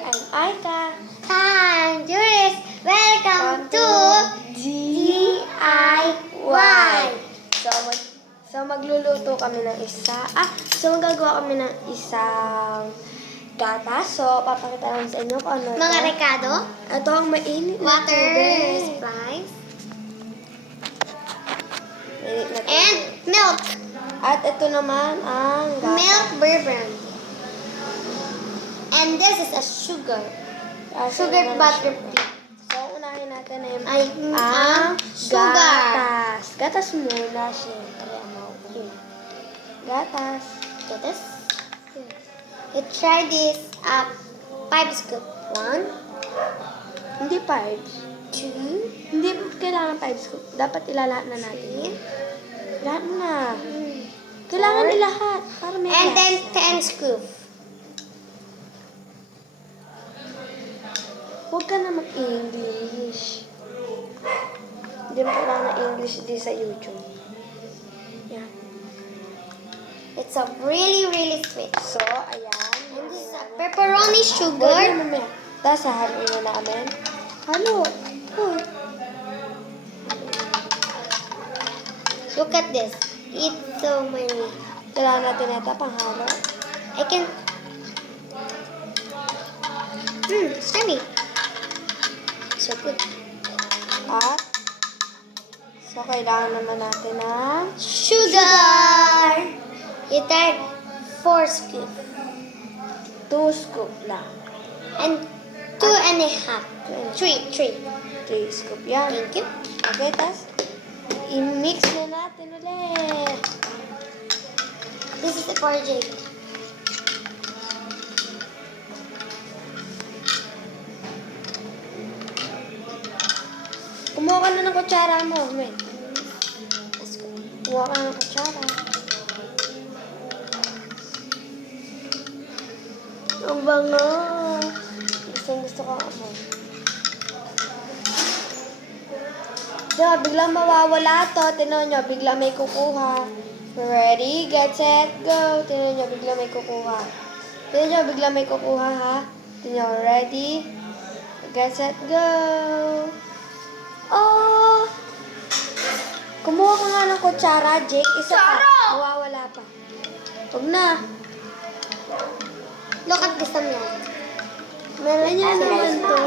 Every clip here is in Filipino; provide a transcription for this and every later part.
I'm Aika. Hi, I'm Juris. Welcome to DIY. Magluluto kami ng magagawa kami ng isang gatas. So, papakita namin sa inyo kung ano ito. Mga rekado, Ito ang mainit na water tubig. supplies, Mainit na tubig. and milk. At ito naman ang gatas. Milk bourbon. And this is a sugar. Sugar butter. So, unahin natin na yung Ang sugar. gatas. Gatas muna, syempre. Gatas. Gatas. You try this 5 scoop. 1, Hindi 5. 2, Hindi kailangan 5 scoop. Dapat ilalahat na natin. Lahat na. Kailangan ilahat. Para may and gas. then 10 scoop. Huwag ka na mag-English. Hindi mo kailangan ng English di sa YouTube. Yan. It's a really sweet. So, ayan. And this is a pepperoni Huwag sugar. na mamaya. Tapos, hahaluin na namin. Halo. Hoy. Look at this. It's so many. Kailangan natin ito pang halo. I can. Sorry. So good. At, so, kailangan naman natin ng Sugar. You tried 4 scoop 2 scoop lang. and 2.5. 3. 3 scoop yan. Thank you. Okay, tapos, i-mix na natin ulit. This is the porridge. Kumuha ka na ng kutsara mo, men. Kumuha ka na ng kutsara. Ang bango. Gusto ko ako. Diba, biglang mawawala to. Tinan nyo, biglang may kukuha. Ready, get, set, go. Tinan nyo, biglang may kukuha. Tinan nyo, biglang may kukuha, ha? Tinan nyo, ready, get, set, go. Oh! Kumuha ka nga ng kutsara, Jake. Isa pa. Mawawala pa. Huwag na. Look at this milk. Ganyan naman to.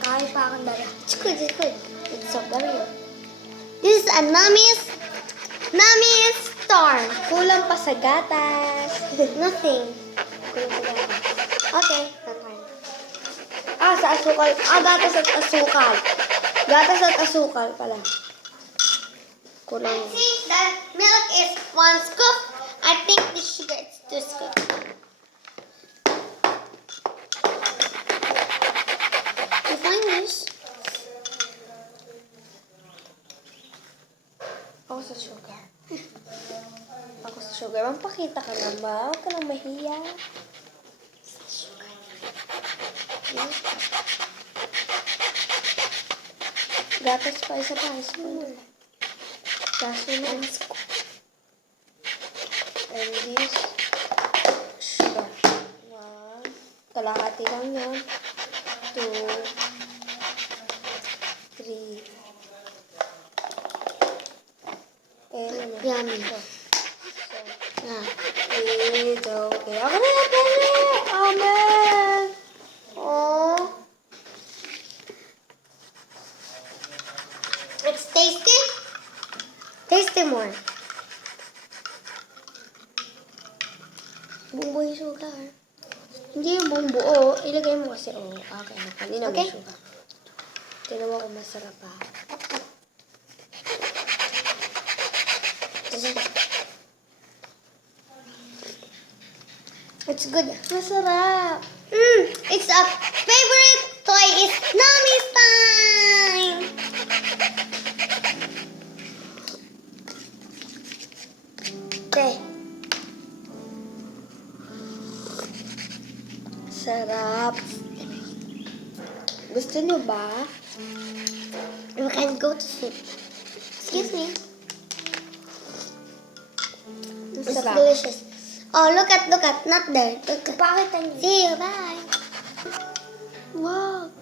Kaya pa akong dala. It's good. It's so very good. This is a Nami's star. Kulang pa sa gatas. Nothing. Kulang sa gatas. Okay, that's fine. Sa asukal. Gatas at asukal. Gatas at asukal pala. Kulang. Since the milk is 1 scoop, I think the sugar is 2 scoop. You find this? Ako sa sugar. Ako sa sugar. Mampakita ka na ba? Huwag ka nang mahiya. Gatas pa, isa pa. Kaso na. And this, sugar. 1. Kalahati lang yan. 2, 3. Yummy. Ito. Yeah. Ito. Okay. Ako na lang, Penny! Amen! Oh. It's tasty. Tasty more. Bumbo yung sugar. Hindi yung buong buo. Ilagay mo kasi. Oh, okay. Kanina may Okay. sugar. Tinawa ko masarap pa. It's good. Masarap. It's a favorite toy. It's Nami's time. Okay. Sarap. Gusto nyo ba? We can go to sleep. Excuse me. It's What's so that? delicious. Oh, look at, not there. Look at. Bakit ang... See you, bye. Wow.